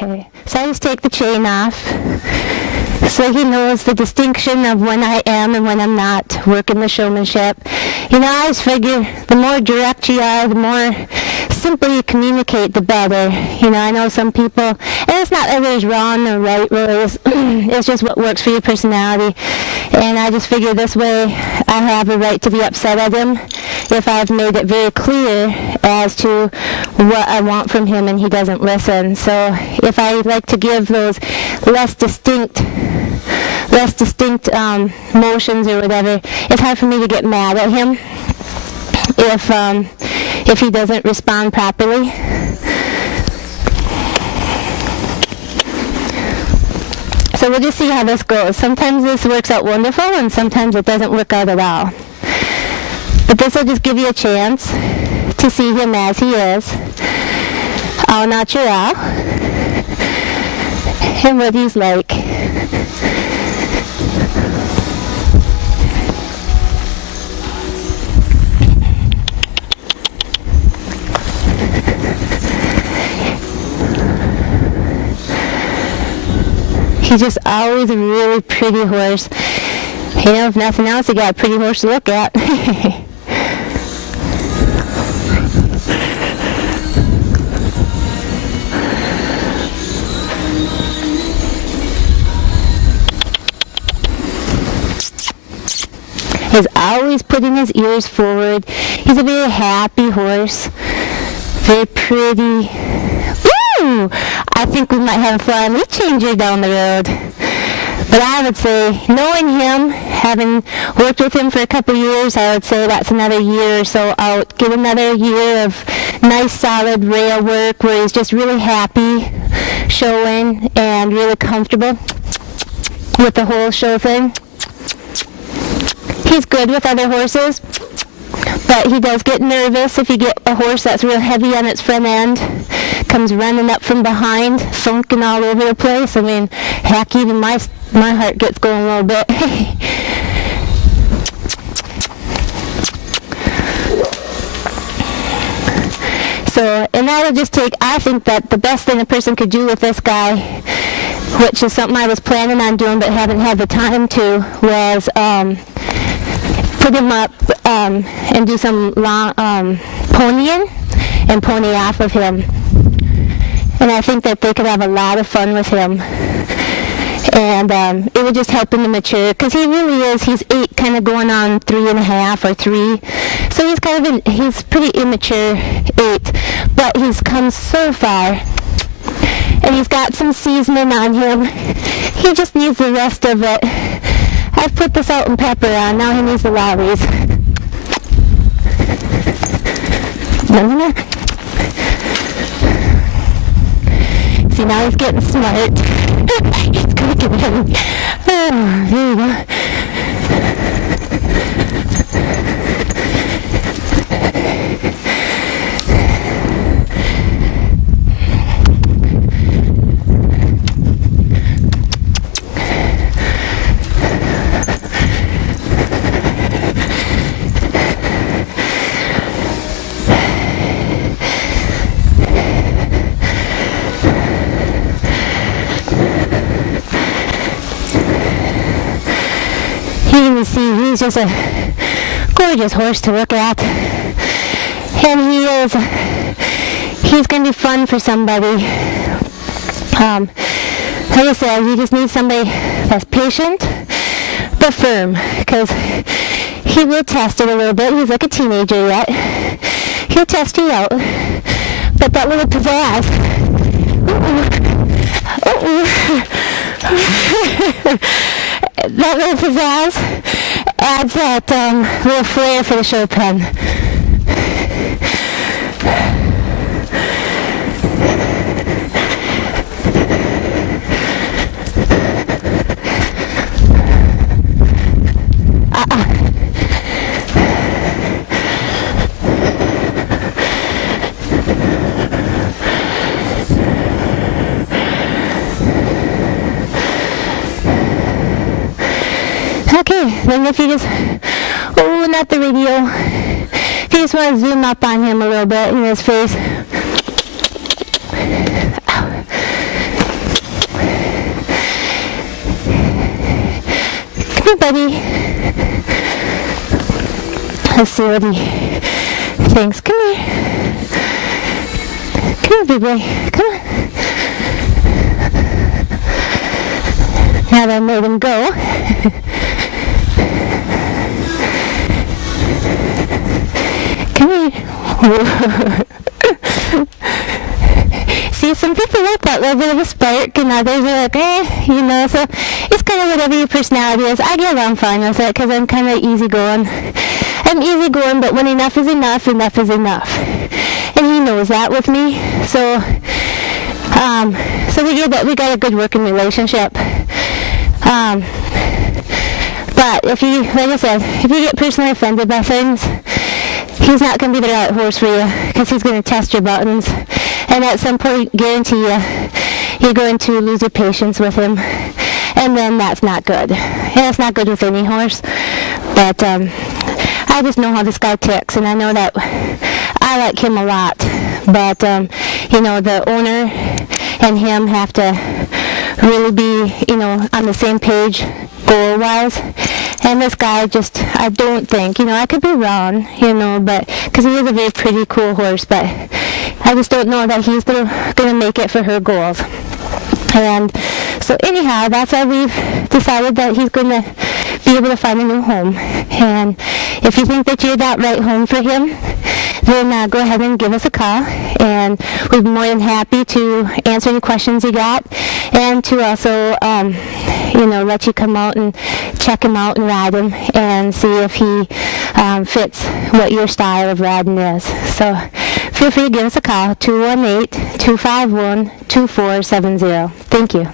Okay, so I just take the chain off so he knows the distinction of when I am and when I'm not working the showmanship. You know, I always figure the more direct you are, the more simply you communicate, the better. You know, I know some people, and it's not that there's wrong or right, really. It's just what works for your personality. And I just figure this way I have a right to be upset at him if I've made it very clear as to what I want from him and he doesn't listen. So if I like to give those less distinct motions or whatever, it's hard for me to get mad at him if he doesn't respond properly. So we'll just see how this goes. Sometimes this works out wonderful and sometimes it doesn't work out at all. But this will just give you a chance to see him as he is, au natural, and what he's like. He's just always a really pretty horse. You know, if nothing else, you got a pretty horse to look at. He's always putting his ears forward. He's a very happy horse. Very pretty. Woo! I think we might have a flying lead changer down the road. But I would say, knowing him, having worked with him for a couple of years, I would say that's another year or so out. Get another year of nice, solid rail work where he's just really happy showing and really comfortable with the whole show thing. He's good with other horses, but he does get nervous if you get a horse that's real heavy on its front end, comes running up from behind, thunking all over the place. I mean, heck, even my heart gets going a little bit. So, and that'll just take, I think that the best thing a person could do with this guy, which is something I was planning on doing but haven't had the time to, was put him up and do some long ponying and pony off of him. And I think that they could have a lot of fun with him. And it would just help him to mature, because he really is, he's 8, kind of going on 3.5 or 3. So he's kind of, he's pretty immature 8, but he's come so far. And he's got some seasoning on him. He just needs the rest of it. I've put the salt and pepper on, now he needs the lollies. See, now he's getting smart. He's gonna get him. Oh, here you go. See, he's just a gorgeous horse to look at, and he's going to be fun for somebody. Like I said, you just need somebody that's patient but firm, because he will test it a little bit. He's like a teenager yet. He'll test you out, but that little pizzazz, that little pizzazz adds that little flair for the show pen. Okay, then if you just, not the radio, if you just want to zoom up on him a little bit in his face. Hey, buddy. Let's see what he thinks. Come here. Come here, big boy. Come on. Now that I made him go. Come here. See, some people like that little bit of a spark, and others are like, so it's kind of whatever your personality is. I get along fine with it because I'm kind of easygoing. I'm easygoing, but when enough is enough, enough is enough. And he knows that with me, so we got a good working relationship. But if you, like I said, if you get personally offended by things, he's not going to be the right horse for you because he's going to test your buttons. And at some point, guarantee you're going to lose your patience with him. And then that's not good. And it's not good with any horse. But I just know how this guy ticks, and I know that I like him a lot. But, the owner and him have to really be, on the same page goal-wise. And this guy just, I don't think, I could be wrong, but, because he is a very pretty, cool horse, but I just don't know that he's going to make it for her goals. And so anyhow, that's why we've decided that he's going to be able to find a new home. And if you think that you're that right home for him, then go ahead and give us a call. And we'd be more than happy to answer any questions you got, and to also, let you come out and check him out and ride him and see if he fits what your style of riding is. So feel free to give us a call, 218-251-2470. Thank you.